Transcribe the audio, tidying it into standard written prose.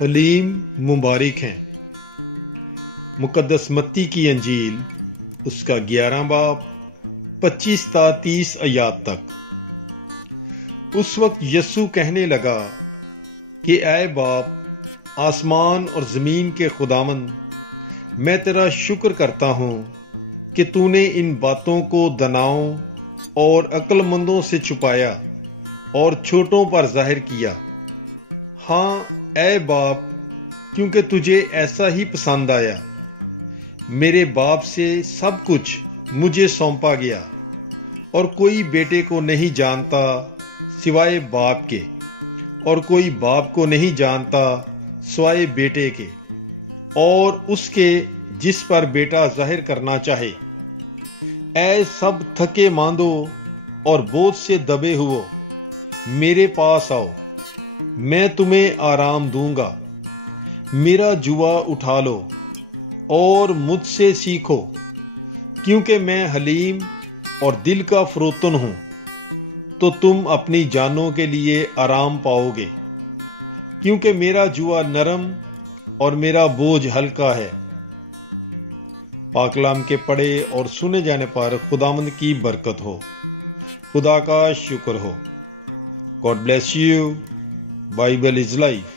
حلیم مبارک ہیں۔ مقدس متی کی انجیل اس کا 11 باب 25 تا 30 آیات تک۔ اس وقت یسوع کہنے لگا کہ اے باپ، آسمان اور زمین کے خداوند، میں تیرا شکر کرتا ہوں کہ تو نے ان باتوں کو داناؤں اور عقل مندوں سے چھپایا اور چھوٹوں پر ظاہر کیا۔ ہاں اے باپ، کیونکہ تجھے ایسا ہی پسند آیا۔ میرے باپ سے سب کچھ مجھے سونپا گیا، اور کوئی بیٹے کو نہیں جانتا سوائے باپ کے، اور کوئی باپ کو نہیں جانتا سوائے بیٹے کے، اور اس کے جس پر بیٹا ظاہر کرنا چاہے۔ اے سب تھکے ماندو اور بوجھ سے دبے ہوئو، میرے پاس آؤ، میں تمہیں آرام دوں گا۔ میرا جوا اٹھا لو اور مجھ سے سیکھو، کیونکہ میں حلیم اور دل کا فروتن ہوں، تو تم اپنی جانوں کے لیے آرام پاؤ گے، کیونکہ میرا جوا نرم اور میرا بوجھ ہلکا ہے۔ پاک کلام کے پڑھے اور سنے جانے پر خداوند کی برکت ہو۔ خدا کا شکر ہو۔ God bless you. Bible is life.